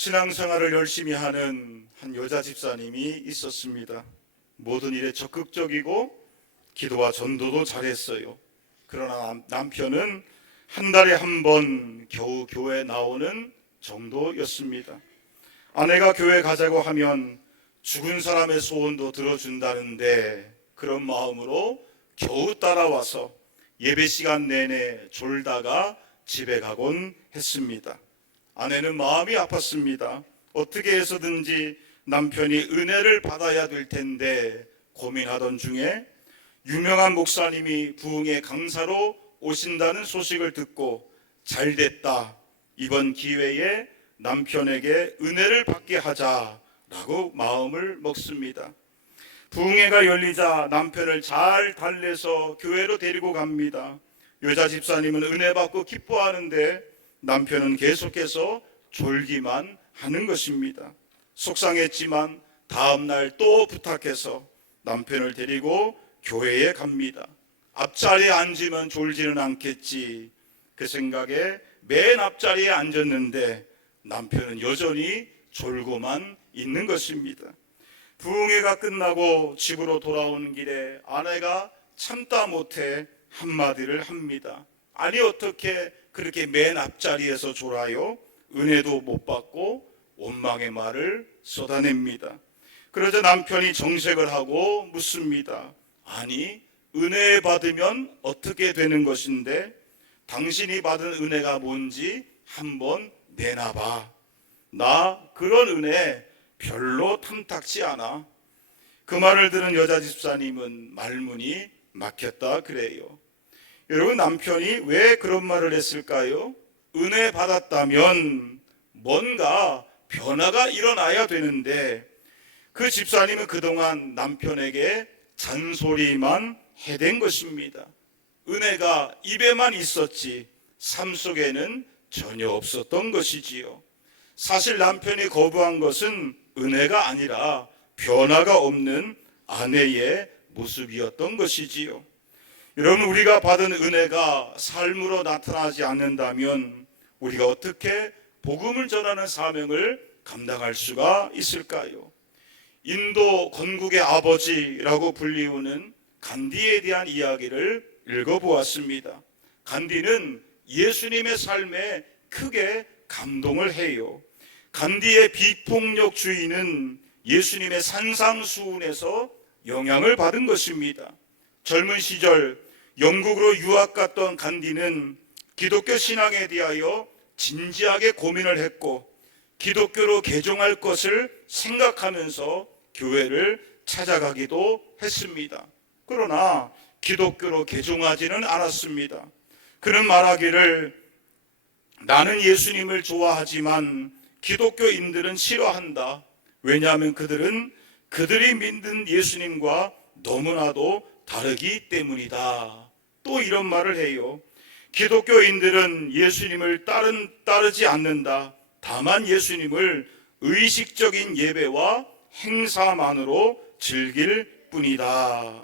신앙생활을 열심히 하는 한 여자 집사님이 있었습니다. 모든 일에 적극적이고 기도와 전도도 잘했어요. 그러나 남편은 한 달에 한 번 겨우 교회 나오는 정도였습니다. 아내가 교회 가자고 하면 죽은 사람의 소원도 들어준다는데 그런 마음으로 겨우 따라와서 예배 시간 내내 졸다가 집에 가곤 했습니다. 아내는 마음이 아팠습니다. 어떻게 해서든지 남편이 은혜를 받아야 될 텐데 고민하던 중에 유명한 목사님이 부흥회 강사로 오신다는 소식을 듣고 잘됐다, 이번 기회에 남편에게 은혜를 받게 하자라고 마음을 먹습니다. 부흥회가 열리자 남편을 잘 달래서 교회로 데리고 갑니다. 여자 집사님은 은혜 받고 기뻐하는데 남편은 계속해서 졸기만 하는 것입니다. 속상했지만 다음날 또 부탁해서 남편을 데리고 교회에 갑니다. 앞자리에 앉으면 졸지는 않겠지, 그 생각에 맨 앞자리에 앉았는데 남편은 여전히 졸고만 있는 것입니다. 부흥회가 끝나고 집으로 돌아오는 길에 아내가 참다 못해 한마디를 합니다. 아니, 어떻게 그렇게 맨 앞자리에서 졸아요? 은혜도 못 받고 원망의 말을 쏟아냅니다. 그러자 남편이 정색을 하고 묻습니다. 아니, 은혜 받으면 어떻게 되는 것인데 당신이 받은 은혜가 뭔지 한번 내놔봐. 나 그런 은혜 별로 탐탁지 않아. 그 말을 들은 여자 집사님은 말문이 막혔다 그래요. 여러분, 남편이 왜 그런 말을 했을까요? 은혜 받았다면 뭔가 변화가 일어나야 되는데 그 집사님은 그동안 남편에게 잔소리만 해댄 것입니다. 은혜가 입에만 있었지 삶 속에는 전혀 없었던 것이지요. 사실 남편이 거부한 것은 은혜가 아니라 변화가 없는 아내의 모습이었던 것이지요. 여러분, 우리가 받은 은혜가 삶으로 나타나지 않는다면 우리가 어떻게 복음을 전하는 사명을 감당할 수가 있을까요? 인도 건국의 아버지라고 불리우는 간디에 대한 이야기를 읽어보았습니다. 간디는 예수님의 삶에 크게 감동을 해요. 간디의 비폭력주의는 예수님의 산상수훈에서 영향을 받은 것입니다. 젊은 시절 영국으로 유학 갔던 간디는 기독교 신앙에 대하여 진지하게 고민을 했고 기독교로 개종할 것을 생각하면서 교회를 찾아가기도 했습니다. 그러나 기독교로 개종하지는 않았습니다. 그는 말하기를, 나는 예수님을 좋아하지만 기독교인들은 싫어한다. 왜냐하면 그들은 그들이 믿는 예수님과 너무나도 다르기 때문이다. 또 이런 말을 해요. 기독교인들은 예수님을 따르지 않는다. 다만 예수님을 의식적인 예배와 행사만으로 즐길 뿐이다.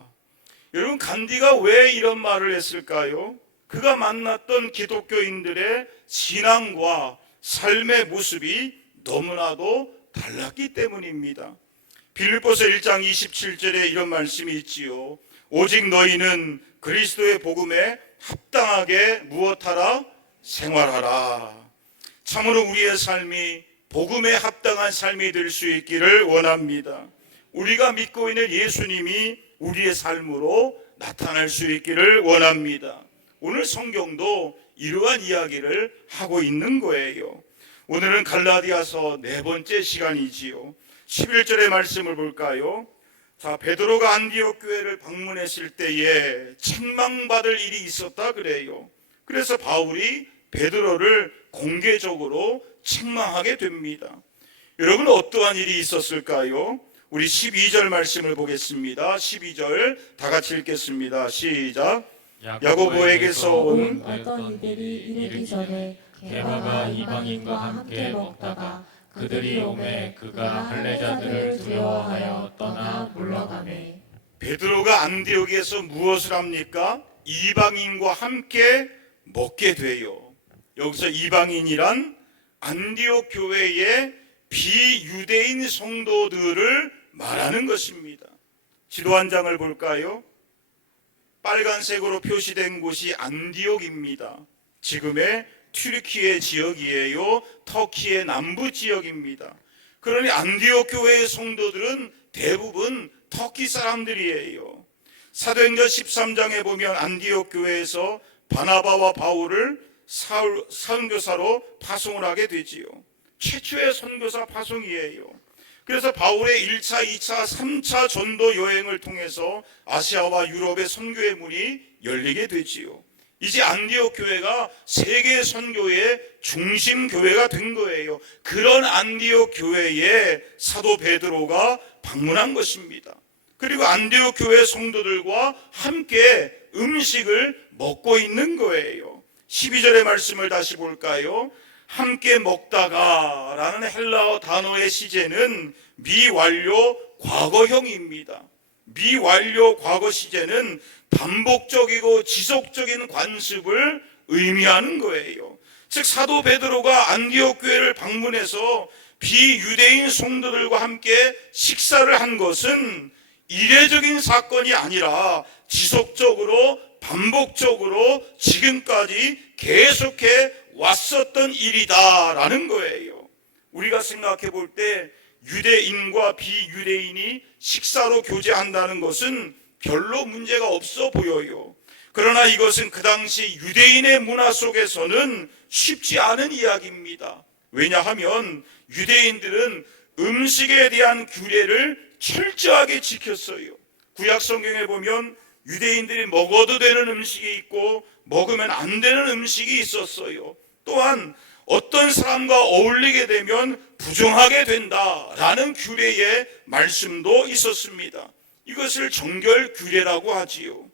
여러분, 간디가 왜 이런 말을 했을까요? 그가 만났던 기독교인들의 신앙과 삶의 모습이 너무나도 달랐기 때문입니다. 빌립보서 1장 27절에 이런 말씀이 있지요. 오직 너희는 그리스도의 복음에 합당하게 무엇하라? 생활하라. 참으로 우리의 삶이 복음에 합당한 삶이 될 수 있기를 원합니다. 우리가 믿고 있는 예수님이 우리의 삶으로 나타날 수 있기를 원합니다. 오늘 성경도 이러한 이야기를 하고 있는 거예요. 오늘은 갈라디아서 4번째 시간이지요. 11절의 말씀을 볼까요? 자, 베드로가 안디옥 교회를 방문했을 때에 책망받을 일이 있었다 그래요. 그래서 바울이 베드로를 공개적으로 책망하게 됩니다. 여러분, 어떠한 일이 있었을까요? 우리 12절 말씀을 보겠습니다. 12절 다 같이 읽겠습니다. 시작. 야고보에게서 온 어떤 이들이 이르기 전에 게바가 이방인과 함께 먹다가 그들이 오매 그가 할례자들을 두려워하여 떠나 물러가매. 베드로가 안디옥에서 무엇을 합니까? 이방인과 함께 먹게 돼요. 여기서 이방인이란 안디옥 교회의 비유대인 성도들을 말하는 것입니다. 지도 한 장을 볼까요? 빨간색으로 표시된 곳이 안디옥입니다. 지금의 튀르키예 지역이에요. 터키의 남부 지역입니다. 그러니 안디옥 교회의 성도들은 대부분 터키 사람들이에요. 사도행전 13장에 보면 안디옥 교회에서 바나바와 바울을 선교사로 파송을 하게 되지요. 최초의 선교사 파송이에요. 그래서 바울의 1차, 2차, 3차 전도 여행을 통해서 아시아와 유럽의 선교의 문이 열리게 되지요. 이제 안디옥 교회가 세계 선교의 중심 교회가 된 거예요. 그런 안디옥 교회에 사도 베드로가 방문한 것입니다. 그리고 안디옥 교회 성도들과 함께 음식을 먹고 있는 거예요. 12절의 말씀을 다시 볼까요? 함께 먹다가 라는 헬라어 단어의 시제는 미완료 과거형입니다. 미완료 과거 시제는 반복적이고 지속적인 관습을 의미하는 거예요. 즉 사도 베드로가 안디옥 교회를 방문해서 비유대인 성도들과 함께 식사를 한 것은 이례적인 사건이 아니라 지속적으로 반복적으로 지금까지 계속해 왔었던 일이다라는 거예요. 우리가 생각해 볼 때 유대인과 비유대인이 식사로 교제한다는 것은 별로 문제가 없어 보여요. 그러나 이것은 그 당시 유대인의 문화 속에서는 쉽지 않은 이야기입니다. 왜냐하면 유대인들은 음식에 대한 규례를 철저하게 지켰어요. 구약 성경에 보면 유대인들이 먹어도 되는 음식이 있고 먹으면 안 되는 음식이 있었어요. 또한 어떤 사람과 어울리게 되면 부정하게 된다라는 규례의 말씀도 있었습니다. 이것을 정결 규례라고 하지요.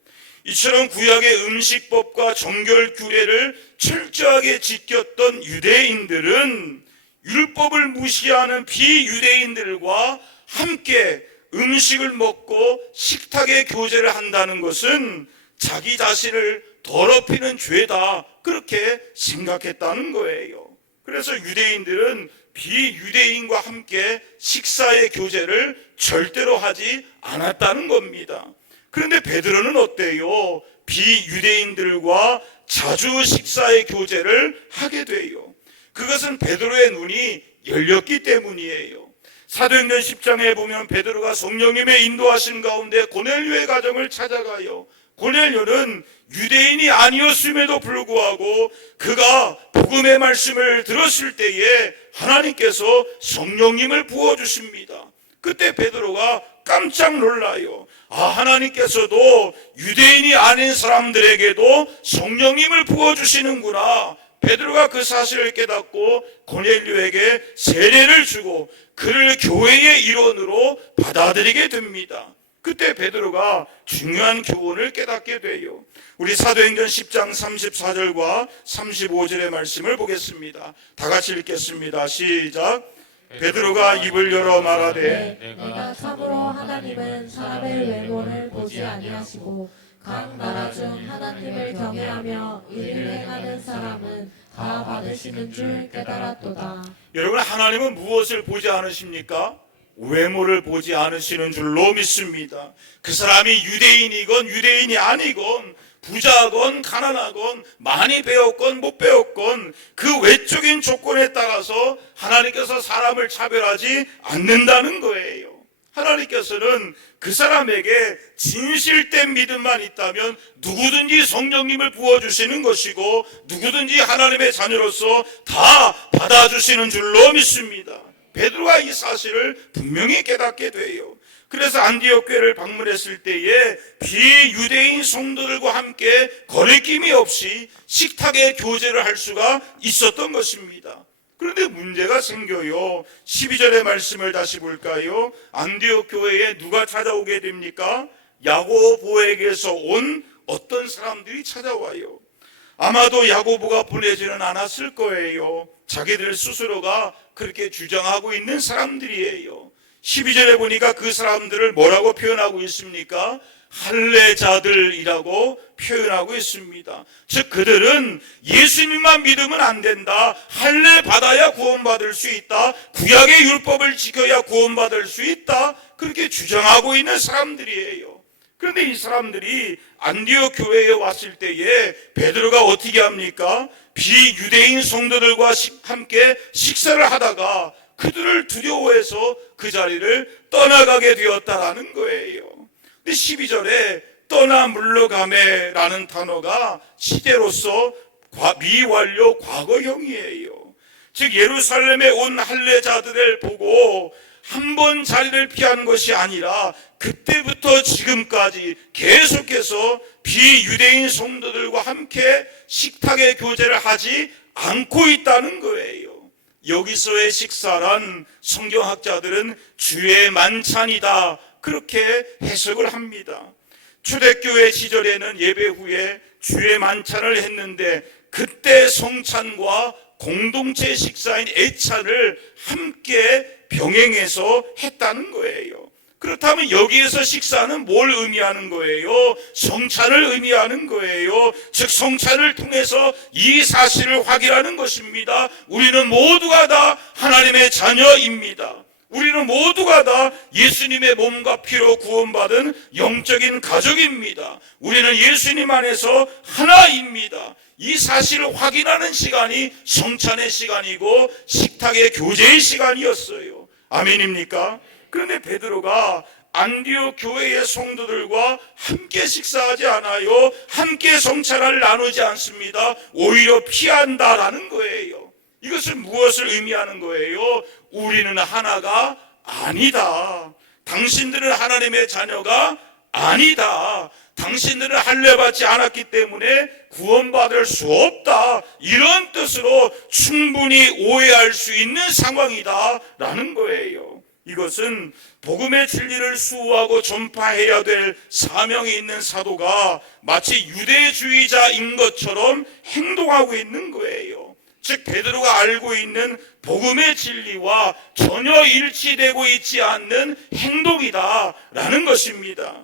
이처럼 구약의 음식법과 정결 규례를 철저하게 지켰던 유대인들은 율법을 무시하는 비유대인들과 함께 음식을 먹고 식탁의 교제를 한다는 것은 자기 자신을 더럽히는 죄다, 그렇게 생각했다는 거예요. 그래서 유대인들은 비유대인과 함께 식사의 교제를 절대로 하지 않았다는 겁니다. 그런데 베드로는 어때요? 비유대인들과 자주 식사의 교제를 하게 돼요. 그것은 베드로의 눈이 열렸기 때문이에요. 사도행전 10장에 보면 베드로가 성령님의 인도하신 가운데 고넬료의 가정을 찾아가요. 고넬료는 유대인이 아니었음에도 불구하고 그가 복음의 말씀을 들었을 때에 하나님께서 성령님을 부어주십니다. 그때 베드로가 깜짝 놀라요. 하나님께서도 유대인이 아닌 사람들에게도 성령님을 부어주시는구나. 베드로가 그 사실을 깨닫고 고넬료에게 세례를 주고 그를 교회의 일원으로 받아들이게 됩니다. 그때 베드로가 중요한 교훈을 깨닫게 돼요. 우리 사도행전 10장 34절과 35절의 말씀을 보겠습니다. 다 같이 읽겠습니다. 시작. 베드로가 입을 열어 말하되 내가 참으로 하나님은 사람의 외모를 보지 아니하시고 각 나라 중 하나님을 경외하며 의를 행하는 사람은 다 받으시는 줄 깨달았도다. 여러분, 하나님은 무엇을 보지 않으십니까? 외모를 보지 않으시는 줄로 믿습니다. 그 사람이 유대인이건 유대인이 아니건 부자건 가난하건 많이 배웠건 못 배웠건 그 외적인 조건에 따라서 하나님께서 사람을 차별하지 않는다는 거예요. 하나님께서는 그 사람에게 진실된 믿음만 있다면 누구든지 성령님을 부어주시는 것이고 누구든지 하나님의 자녀로서 다 받아주시는 줄로 믿습니다. 베드로가 이 사실을 분명히 깨닫게 돼요. 그래서 안디옥 교회를 방문했을 때에 비유대인 성도들과 함께 거리낌이 없이 식탁의 교제를 할 수가 있었던 것입니다. 그런데 문제가 생겨요. 12절의 말씀을 다시 볼까요? 안디옥 교회에 누가 찾아오게 됩니까? 야고보에게서 온 어떤 사람들이 찾아와요. 아마도 야고보가 보내지는 않았을 거예요. 자기들 스스로가 그렇게 주장하고 있는 사람들이에요. 12절에 보니까 그 사람들을 뭐라고 표현하고 있습니까? 할례자들이라고 표현하고 있습니다. 즉 그들은 예수님만 믿으면 안 된다, 할례 받아야 구원받을 수 있다, 구약의 율법을 지켜야 구원받을 수 있다, 그렇게 주장하고 있는 사람들이에요. 그런데 이 사람들이 안디옥 교회에 왔을 때에 베드로가 어떻게 합니까? 비유대인 성도들과 함께 식사를 하다가 그들을 두려워해서 그 자리를 떠나가게 되었다라는 거예요. 근데 12절에 떠나 물러가매라는 단어가 시제로서 미완료 과거형이에요. 즉 예루살렘에 온 할례자들을 보고 한 번 자리를 피하는 것이 아니라 그때부터 지금까지 계속해서 비유대인 성도들과 함께 식탁의 교제를 하지 않고 있다는 거예요. 여기서의 식사란 성경학자들은 주의 만찬이다, 그렇게 해석을 합니다. 초대교회 시절에는 예배 후에 주의 만찬을 했는데 그때 성찬과 공동체 식사인 애찬을 함께 병행해서 했다는 거예요. 그렇다면 여기에서 식사는 뭘 의미하는 거예요? 성찬을 의미하는 거예요. 즉 성찬을 통해서 이 사실을 확인하는 것입니다. 우리는 모두가 다 하나님의 자녀입니다. 우리는 모두가 다 예수님의 몸과 피로 구원받은 영적인 가족입니다. 우리는 예수님 안에서 하나입니다. 이 사실을 확인하는 시간이 성찬의 시간이고 식탁의 교제의 시간이었어요. 아멘입니까? 그런데 베드로가 안디옥 교회의 성도들과 함께 식사하지 않아요. 함께 성찬을 나누지 않습니다. 오히려 피한다라는 거예요. 이것은 무엇을 의미하는 거예요? 우리는 하나가 아니다. 당신들은 하나님의 자녀가 아니다. 당신들은 할례받지 않았기 때문에 구원받을 수 없다. 이런 뜻으로 충분히 오해할 수 있는 상황이다 라는 거예요. 이것은 복음의 진리를 수호하고 전파해야 될 사명이 있는 사도가 마치 유대주의자인 것처럼 행동하고 있는 거예요. 즉 베드로가 알고 있는 복음의 진리와 전혀 일치되고 있지 않는 행동이다 라는 것입니다.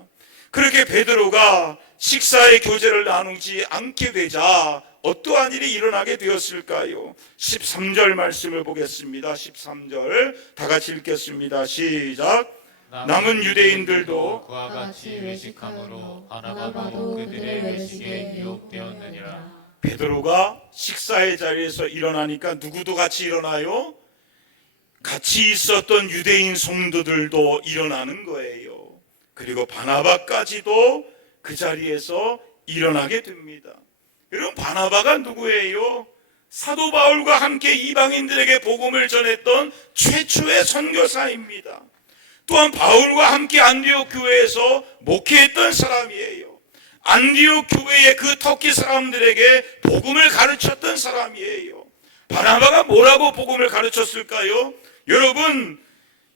그렇게 베드로가 식사의 교제를 나누지 않게 되자 어떠한 일이 일어나게 되었을까요? 13절 말씀을 보겠습니다. 13절 다 같이 읽겠습니다. 시작. 남은 유대인들도 그와 같이 외식함으로 바나바도 그들의 외식에 유혹되었느니라. 베드로가 식사의 자리에서 일어나니까 누구도 같이 일어나요? 같이 있었던 유대인 성도들도 일어나는 거예요. 그리고 바나바까지도 그 자리에서 일어나게 됩니다. 여러분, 바나바가 누구예요? 사도 바울과 함께 이방인들에게 복음을 전했던 최초의 선교사입니다. 또한 바울과 함께 안디옥 교회에서 목회했던 사람이에요. 안디옥 교회의 그 터키 사람들에게 복음을 가르쳤던 사람이에요. 바나바가 뭐라고 복음을 가르쳤을까요?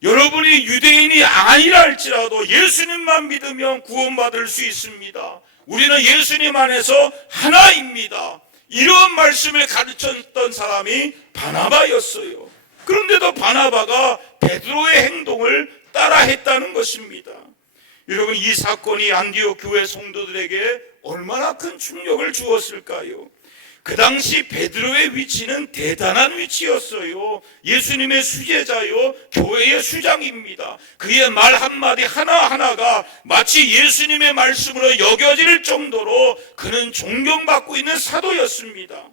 여러분이 유대인이 아니라 할지라도 예수님만 믿으면 구원받을 수 있습니다. 우리는 예수님 안에서 하나입니다. 이런 말씀을 가르쳤던 사람이 바나바였어요. 그런데도 바나바가 베드로의 행동을 따라했다는 것입니다. 여러분, 이 사건이 안디옥 교회 성도들에게 얼마나 큰 충격을 주었을까요? 그 당시 베드로의 위치는 대단한 위치였어요. 예수님의 수제자요, 교회의 수장입니다. 그의 말 한마디 하나하나가 마치 예수님의 말씀으로 여겨질 정도로 그는 존경받고 있는 사도였습니다.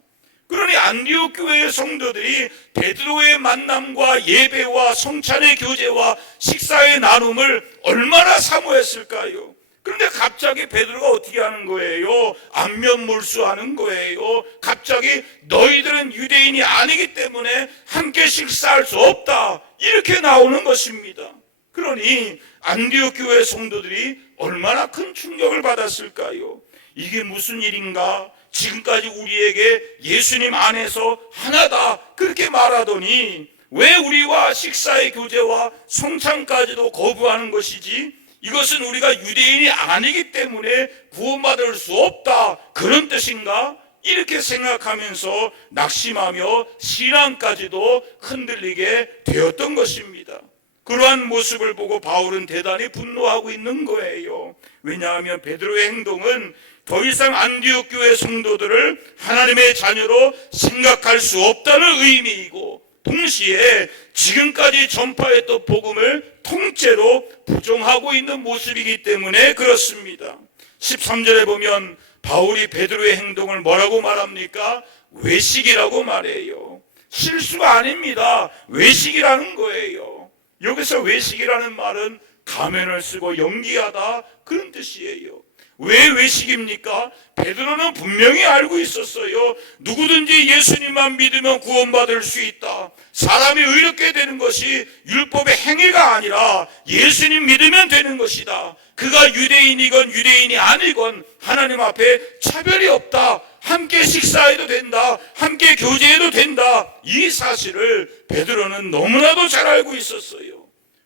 그러니 안디옥 교회의 성도들이 베드로의 만남과 예배와 성찬의 교제와 식사의 나눔을 얼마나 사모했을까요? 그런데 갑자기 베드로가 어떻게 하는 거예요? 안면몰수하는 거예요. 갑자기 너희들은 유대인이 아니기 때문에 함께 식사할 수 없다, 이렇게 나오는 것입니다. 그러니 안디옥 교회 성도들이 얼마나 큰 충격을 받았을까요? 이게 무슨 일인가? 지금까지 우리에게 예수님 안에서 하나다, 그렇게 말하더니 왜 우리와 식사의 교제와 성찬까지도 거부하는 것이지? 이것은 우리가 유대인이 아니기 때문에 구원받을 수 없다, 그런 뜻인가? 이렇게 생각하면서 낙심하며 신앙까지도 흔들리게 되었던 것입니다. 그러한 모습을 보고 바울은 대단히 분노하고 있는 거예요. 왜냐하면 베드로의 행동은 더 이상 안디옥 교회 성도들을 하나님의 자녀로 생각할 수 없다는 의미이고, 동시에 지금까지 전파했던 복음을 통째로 부정하고 있는 모습이기 때문에 그렇습니다. 13절에 보면 바울이 베드로의 행동을 뭐라고 말합니까? 외식이라고 말해요. 실수가 아닙니다. 외식이라는 거예요. 여기서 외식이라는 말은 가면을 쓰고 연기하다, 그런 뜻이에요. 왜 외식입니까? 베드로는 분명히 알고 있었어요. 누구든지 예수님만 믿으면 구원받을 수 있다. 사람이 의롭게 되는 것이 율법의 행위가 아니라 예수님 믿으면 되는 것이다. 그가 유대인이건 유대인이 아니건 하나님 앞에 차별이 없다. 함께 식사해도 된다. 함께 교제해도 된다. 이 사실을 베드로는 너무나도 잘 알고 있었어요.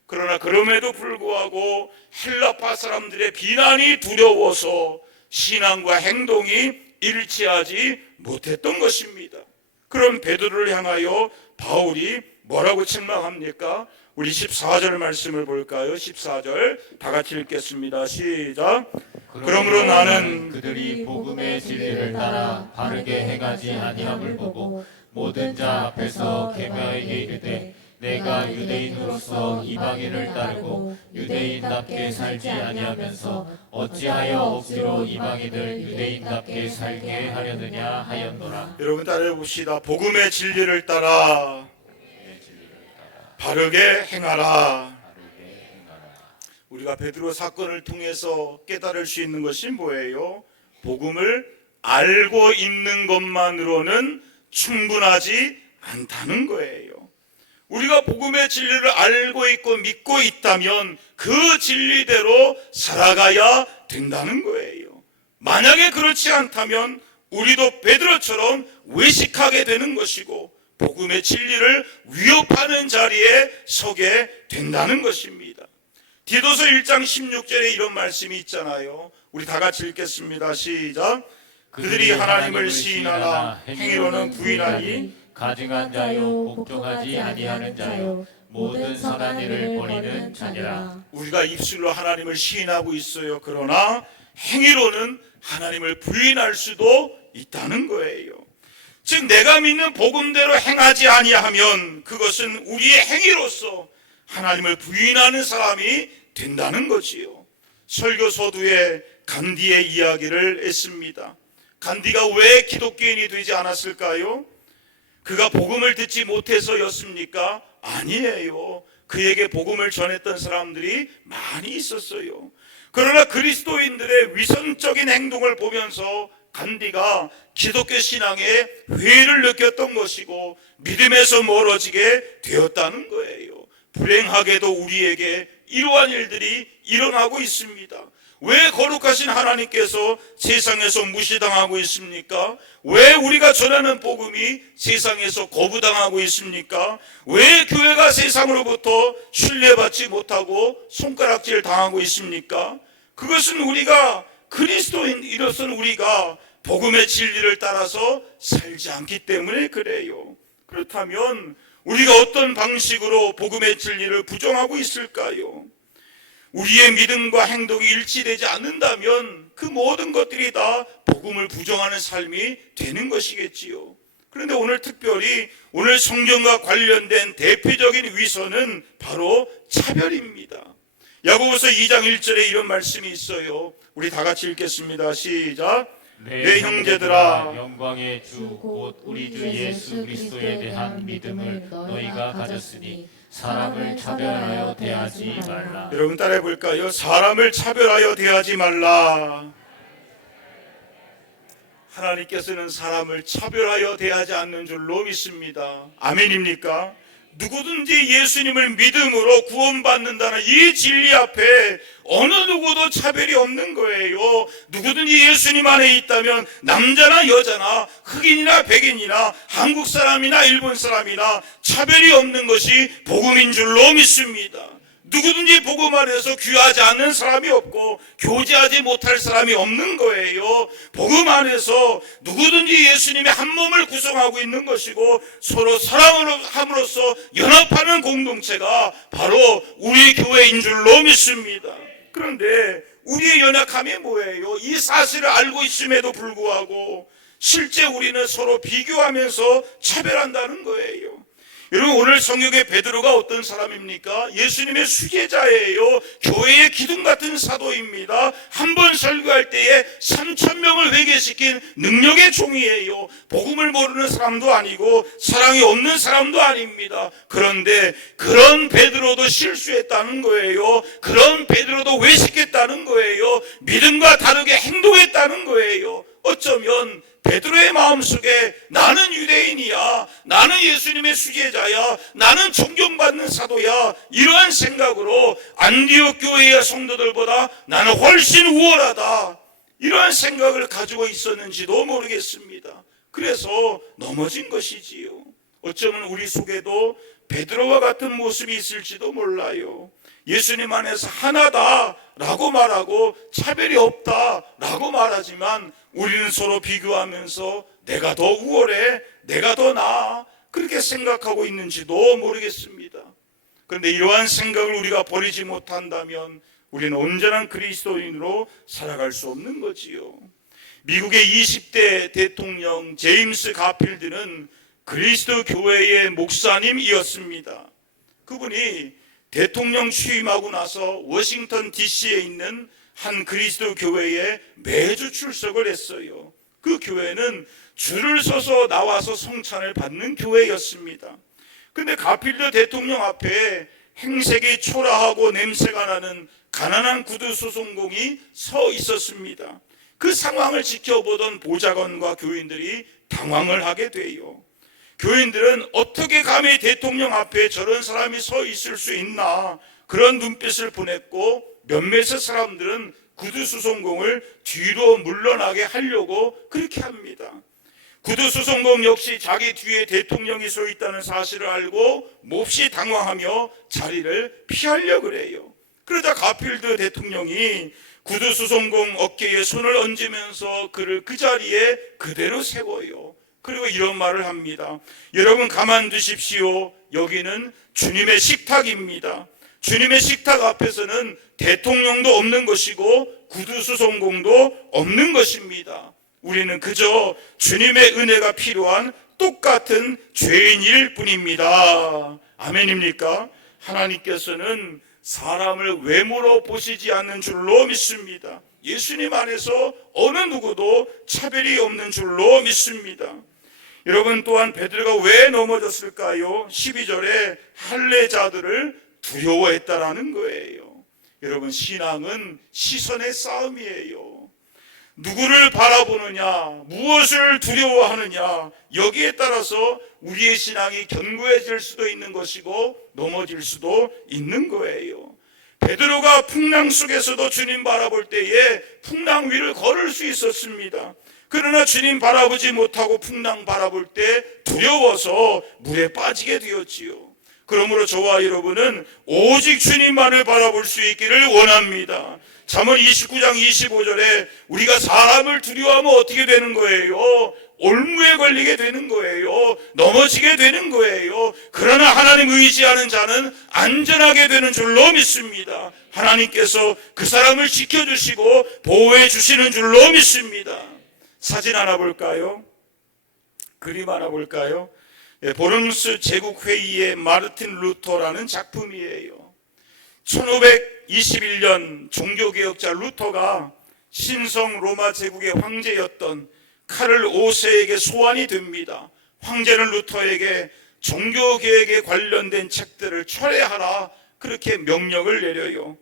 그러나 그럼에도 불구하고 헬라파 사람들의 비난이 두려워서 신앙과 행동이 일치하지 못했던 것입니다. 그런 베드로를 향하여 바울이 뭐라고 책망합니까? 우리 14절 말씀을 볼까요? 14절 다 같이 읽겠습니다. 시작. 그러므로 나는 그들이 복음의 진리를 따라 바르게 행하지 아니함을 보고 모든 자 앞에서 계명에게 이르되 내가 유대인으로서 이방인을 따르고 유대인답게 살지 아니하면서 어찌하여 억지로 이방인을 유대인답게 살게 하려느냐 하였노라. 여러분 따라해 봅시다. 복음의 진리를 따라 바르게 행하라. 우리가 베드로 사건을 통해서 깨달을 수 있는 것이 뭐예요? 복음을 알고 있는 것만으로는 충분하지 않다는 거예요. 우리가 복음의 진리를 알고 있고 믿고 있다면 그 진리대로 살아가야 된다는 거예요. 만약에 그렇지 않다면 우리도 베드로처럼 외식하게 되는 것이고 복음의 진리를 위협하는 자리에 서게 된다는 것입니다. 디도서 1장 16절에 이런 말씀이 있잖아요. 우리 다 같이 읽겠습니다. 시작. 그들이 하나님을 시인하나 행위로는 부인하니 가증한 자요 복종하지 아니하는 자요 모든 선한 일을 버리는 자니라. 우리가 입술로 하나님을 시인하고 있어요. 그러나 행위로는 하나님을 부인할 수도 있다는 거예요. 즉 내가 믿는 복음대로 행하지 아니하면 그것은 우리의 행위로서 하나님을 부인하는 사람이 된다는 거지요. 설교 서두에 간디의 이야기를 했습니다. 간디가 왜 기독교인이 되지 않았을까요? 그가 복음을 듣지 못해서였습니까? 아니에요. 그에게 복음을 전했던 사람들이 많이 있었어요. 그러나 그리스도인들의 위선적인 행동을 보면서 간디가 기독교 신앙에 회의를 느꼈던 것이고 믿음에서 멀어지게 되었다는 거예요. 불행하게도 우리에게 이러한 일들이 일어나고 있습니다. 왜 거룩하신 하나님께서 세상에서 무시당하고 있습니까? 왜 우리가 전하는 복음이 세상에서 거부당하고 있습니까? 왜 교회가 세상으로부터 신뢰받지 못하고 손가락질 당하고 있습니까? 그것은 우리가 그리스도인으로서는 우리가 복음의 진리를 따라서 살지 않기 때문에 그래요. 그렇다면 우리가 어떤 방식으로 복음의 진리를 부정하고 있을까요? 우리의 믿음과 행동이 일치되지 않는다면 그 모든 것들이 다 복음을 부정하는 삶이 되는 것이겠지요. 그런데 오늘 특별히 오늘 성경과 관련된 대표적인 위선은 바로 차별입니다. 야고보서 2장 1절에 이런 말씀이 있어요. 우리 다 같이 읽겠습니다. 시작. 내 형제들아 영광의 주 곧 우리 주 예수 그리스도에 대한 믿음을 너희가 가졌으니 사람을 차별하여 대하지 말라. 여러분 따라해 볼까요? 사람을 차별하여 대하지 말라. 하나님께서는 사람을 차별하여 대하지 않는 줄로 믿습니다. 아멘입니까? 누구든지 예수님을 믿음으로 구원받는다는 이 진리 앞에 어느 누구도 차별이 없는 거예요. 누구든지 예수님 안에 있다면 남자나 여자나 흑인이나 백인이나 한국 사람이나 일본 사람이나 차별이 없는 것이 복음인 줄로 믿습니다. 누구든지 복음 안에서 귀하지 않는 사람이 없고 교제하지 못할 사람이 없는 거예요. 복음 안에서 누구든지 예수님의 한 몸을 구성하고 있는 것이고 서로 사랑으로 함으로써 연합하는 공동체가 바로 우리 교회인 줄로 믿습니다. 그런데 우리의 연약함이 뭐예요? 이 사실을 알고 있음에도 불구하고 실제 우리는 서로 비교하면서 차별한다는 거예요. 여러분, 오늘 성경의 베드로가 어떤 사람입니까? 예수님의 수제자예요. 교회의 기둥 같은 사도입니다. 한 번 설교할 때에 3,000명을 회개시킨 능력의 종이에요. 복음을 모르는 사람도 아니고 사랑이 없는 사람도 아닙니다. 그런데 그런 베드로도 실수했다는 거예요. 그런 베드로도 외식했다는 거예요. 믿음과 다르게 행동했다는 거예요. 어쩌면 베드로의 마음속에 나는 유대인이야, 나는 예수님의 수제자야, 나는 존경받는 사도야, 이러한 생각으로 안디옥 교회의 성도들보다 나는 훨씬 우월하다, 이러한 생각을 가지고 있었는지도 모르겠습니다. 그래서 넘어진 것이지요. 어쩌면 우리 속에도 베드로와 같은 모습이 있을지도 몰라요. 예수님 안에서 하나다라고 말하고 차별이 없다라고 말하지만 우리는 서로 비교하면서 내가 더 우월해, 내가 더 나아, 그렇게 생각하고 있는지도 모르겠습니다. 그런데 이러한 생각을 우리가 버리지 못한다면 우리는 온전한 그리스도인으로 살아갈 수 없는 거지요. 미국의 20대 대통령 제임스 가필드는 그리스도 교회의 목사님이었습니다. 그분이 대통령 취임하고 나서 워싱턴 DC에 있는 한 그리스도 교회에 매주 출석을 했어요. 그 교회는 줄을 서서 나와서 성찬을 받는 교회였습니다. 그런데 가필드 대통령 앞에 행색이 초라하고 냄새가 나는 가난한 구두 수송공이 서 있었습니다. 그 상황을 지켜보던 보좌관과 교인들이 당황을 하게 돼요. 교인들은 어떻게 감히 대통령 앞에 저런 사람이 서 있을 수 있나, 그런 눈빛을 보냈고 몇몇의 사람들은 구두수송공을 뒤로 물러나게 하려고 그렇게 합니다. 구두수송공 역시 자기 뒤에 대통령이 서 있다는 사실을 알고 몹시 당황하며 자리를 피하려고 그래요. 그러자 가필드 대통령이 구두수송공 어깨에 손을 얹으면서 그를 그 자리에 그대로 세워요. 그리고 이런 말을 합니다. 여러분, 가만두십시오. 여기는 주님의 식탁입니다. 주님의 식탁 앞에서는 대통령도 없는 것이고 구두수송공도 없는 것입니다. 우리는 그저 주님의 은혜가 필요한 똑같은 죄인일 뿐입니다. 아멘입니까? 하나님께서는 사람을 외모로 보시지 않는 줄로 믿습니다. 예수님 안에서 어느 누구도 차별이 없는 줄로 믿습니다. 여러분, 또한 베드로가 왜 넘어졌을까요? 12절에 할례자들을 두려워했다라는 거예요. 여러분, 신앙은 시선의 싸움이에요. 누구를 바라보느냐, 무엇을 두려워하느냐, 여기에 따라서 우리의 신앙이 견고해질 수도 있는 것이고 넘어질 수도 있는 거예요. 베드로가 풍랑 속에서도 주님 바라볼 때에 풍랑 위를 걸을 수 있었습니다. 그러나 주님 바라보지 못하고 풍랑 바라볼 때 두려워서 물에 빠지게 되었지요. 그러므로 저와 여러분은 오직 주님만을 바라볼 수 있기를 원합니다. 잠언 29장 25절에 우리가 사람을 두려워하면 어떻게 되는 거예요? 올무에 걸리게 되는 거예요. 넘어지게 되는 거예요. 그러나 하나님 의지하는 자는 안전하게 되는 줄로 믿습니다. 하나님께서 그 사람을 지켜주시고 보호해 주시는 줄로 믿습니다. 사진 하나 볼까요? 그림 하나 볼까요? 보르무스 제국회의의 마르틴 루터라는 작품이에요. 1521년 종교개혁자 루터가 신성 로마 제국의 황제였던 카를 5세에게 소환이 됩니다. 황제는 루터에게 종교개혁에 관련된 책들을 철회하라, 그렇게 명령을 내려요.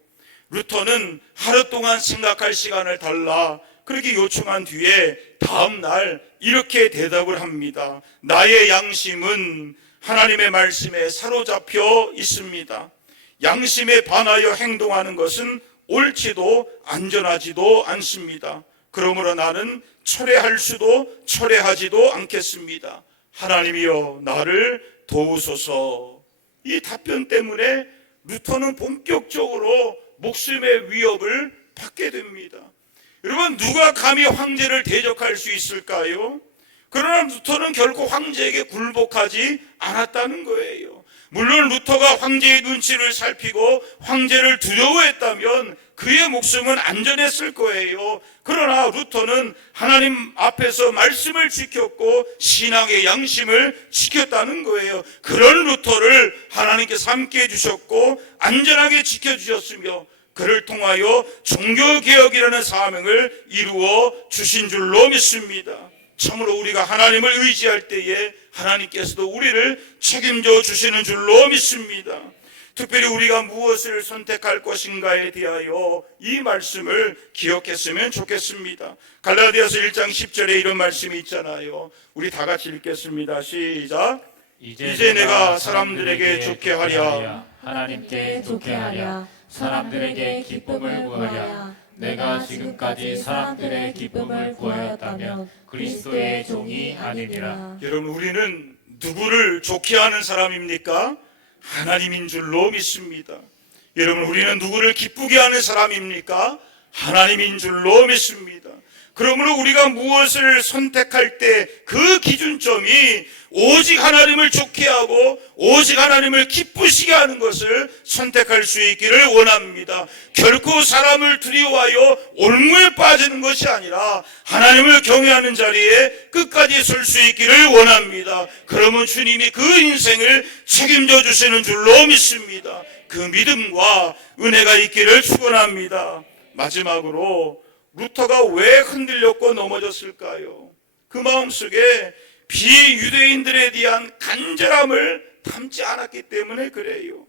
루터는 하루 동안 생각할 시간을 달라 그렇게 요청한 뒤에 다음 날 이렇게 대답을 합니다. 나의 양심은 하나님의 말씀에 사로잡혀 있습니다. 양심에 반하여 행동하는 것은 옳지도 안전하지도 않습니다. 그러므로 나는 철회할 수도 철회하지도 않겠습니다. 하나님이여 나를 도우소서. 이 답변 때문에 루터는 본격적으로 목숨의 위협을 받게 됩니다. 여러분, 누가 감히 황제를 대적할 수 있을까요? 그러나 루터는 결코 황제에게 굴복하지 않았다는 거예요. 물론 루터가 황제의 눈치를 살피고 황제를 두려워했다면 그의 목숨은 안전했을 거예요. 그러나 루터는 하나님 앞에서 말씀을 지켰고 신앙의 양심을 지켰다는 거예요. 그런 루터를 하나님께서 함께 해주셨고 안전하게 지켜주셨으며 그를 통하여 종교개혁이라는 사명을 이루어 주신 줄로 믿습니다. 참으로 우리가 하나님을 의지할 때에 하나님께서도 우리를 책임져 주시는 줄로 믿습니다. 특별히 우리가 무엇을 선택할 것인가에 대하여 이 말씀을 기억했으면 좋겠습니다. 갈라디아서 1장 10절에 이런 말씀이 있잖아요. 우리 다 같이 읽겠습니다. 시작. 이제 내가 사람들에게 좋게 하랴, 하나님께 좋게 하랴, 사람들에게 기쁨을 구하랴. 내가 지금까지 사람들의 기쁨을 구하였다면 그리스도의 종이 아니니라. 여러분, 우리는 누구를 좋게 하는 사람입니까? 하나님인 줄로 믿습니다. 여러분, 우리는 누구를 기쁘게 하는 사람입니까? 하나님인 줄로 믿습니다. 그러므로 우리가 무엇을 선택할 때 그 기준점이 오직 하나님을 좋게 하고 오직 하나님을 기쁘시게 하는 것을 선택할 수 있기를 원합니다. 결코 사람을 두려워하여 올무에 빠지는 것이 아니라 하나님을 경외하는 자리에 끝까지 설 수 있기를 원합니다. 그러면 주님이 그 인생을 책임져 주시는 줄로 믿습니다. 그 믿음과 은혜가 있기를 축원합니다. 마지막으로 루터가 왜 흔들렸고 넘어졌을까요? 그 마음속에 비유대인들에 대한 간절함을 담지 않았기 때문에 그래요.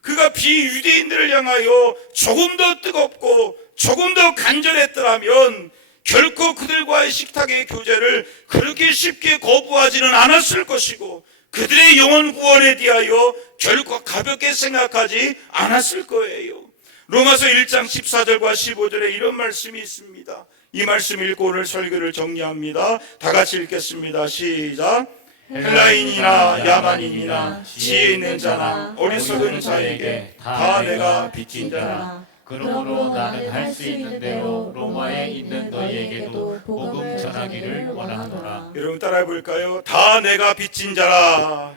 그가 비유대인들을 향하여 조금 더 뜨겁고 조금 더 간절했더라면 결코 그들과의 식탁의 교제를 그렇게 쉽게 거부하지는 않았을 것이고 그들의 영혼 구원에 대하여 결코 가볍게 생각하지 않았을 거예요. 로마서 1장 14절과 15절에 이런 말씀이 있습니다. 이 말씀 읽고 오늘 설교를 정리합니다. 다 같이 읽겠습니다. 시작. 헬라인이나 야만인이나 지혜 있는 자나 어리석은 자에게 다 내가 빚진 자라. 그러므로 나는 할 수 있는 대로 로마에 있는 너희에게도 복음 전하기를 원하노라. 여러분 따라해 볼까요? 다 내가 빚진 자라.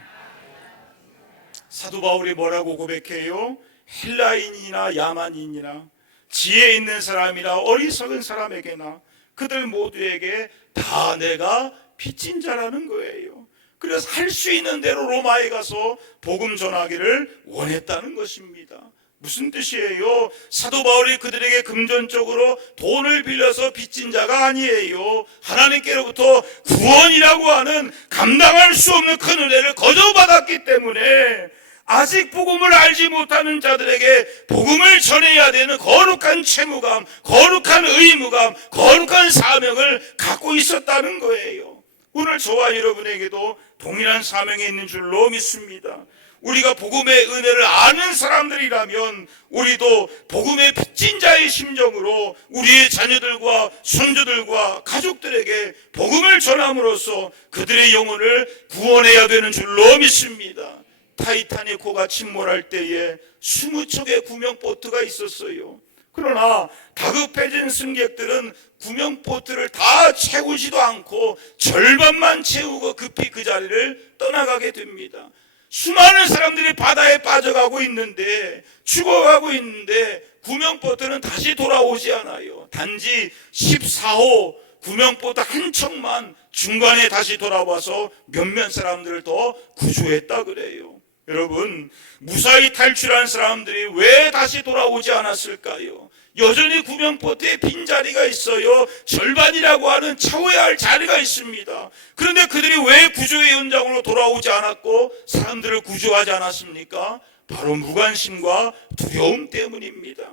사도 바울이 뭐라고 고백해요? 헬라인이나 야만인이나 지혜 있는 사람이나 어리석은 사람에게나 그들 모두에게 다 내가 빚진 자라는 거예요. 그래서 할 수 있는 대로 로마에 가서 복음 전하기를 원했다는 것입니다. 무슨 뜻이에요? 사도 바울이 그들에게 금전적으로 돈을 빌려서 빚진 자가 아니에요. 하나님께로부터 구원이라고 하는 감당할 수 없는 큰 은혜를 거저 받았기 때문에 아직 복음을 알지 못하는 자들에게 복음을 전해야 되는 거룩한 채무감, 거룩한 의무감, 거룩한 사명을 갖고 있었다는 거예요. 오늘 저와 여러분에게도 동일한 사명이 있는 줄로 믿습니다. 우리가 복음의 은혜를 아는 사람들이라면 우리도 복음의 빚진 자의 심정으로 우리의 자녀들과 손주들과 가족들에게 복음을 전함으로써 그들의 영혼을 구원해야 되는 줄로 믿습니다. 타이타닉호가 침몰할 때에 20척의 구명보트가 있었어요. 그러나 다급해진 승객들은 구명보트를 다 채우지도 않고 절반만 채우고 급히 그 자리를 떠나가게 됩니다. 수많은 사람들이 바다에 빠져가고 있는데 죽어가고 있는데 구명보트는 다시 돌아오지 않아요. 단지 14호 구명보트 한 척만 중간에 다시 돌아와서 몇몇 사람들을 더 구조했다 그래요. 여러분, 무사히 탈출한 사람들이 왜 다시 돌아오지 않았을까요? 여전히 구명보트에 빈자리가 있어요. 절반이라고 하는 채워야 할 자리가 있습니다. 그런데 그들이 왜 구조의 현장으로 돌아오지 않았고 사람들을 구조하지 않았습니까? 바로 무관심과 두려움 때문입니다.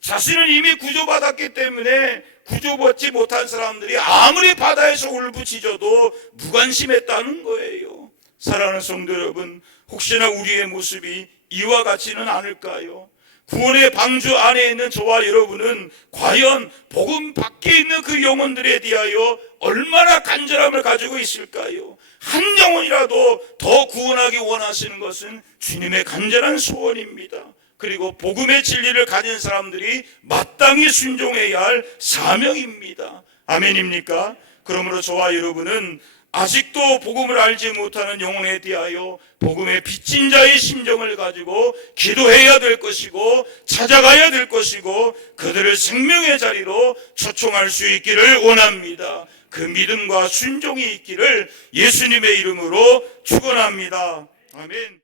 자신은 이미 구조받았기 때문에 구조받지 못한 사람들이 아무리 바다에서 울부짖어도 무관심했다는 거예요. 사랑하는 성도 여러분, 혹시나 우리의 모습이 이와 같지는 않을까요? 구원의 방주 안에 있는 저와 여러분은 과연 복음 밖에 있는 그 영혼들에 대하여 얼마나 간절함을 가지고 있을까요? 한 영혼이라도 더 구원하기 원하시는 것은 주님의 간절한 소원입니다. 그리고 복음의 진리를 가진 사람들이 마땅히 순종해야 할 사명입니다. 아멘입니까? 그러므로 저와 여러분은 아직도 복음을 알지 못하는 영혼에 대하여 복음의 빚진 자의 심정을 가지고 기도해야 될 것이고 찾아가야 될 것이고 그들을 생명의 자리로 초청할 수 있기를 원합니다. 그 믿음과 순종이 있기를 예수님의 이름으로 축원합니다. 아멘.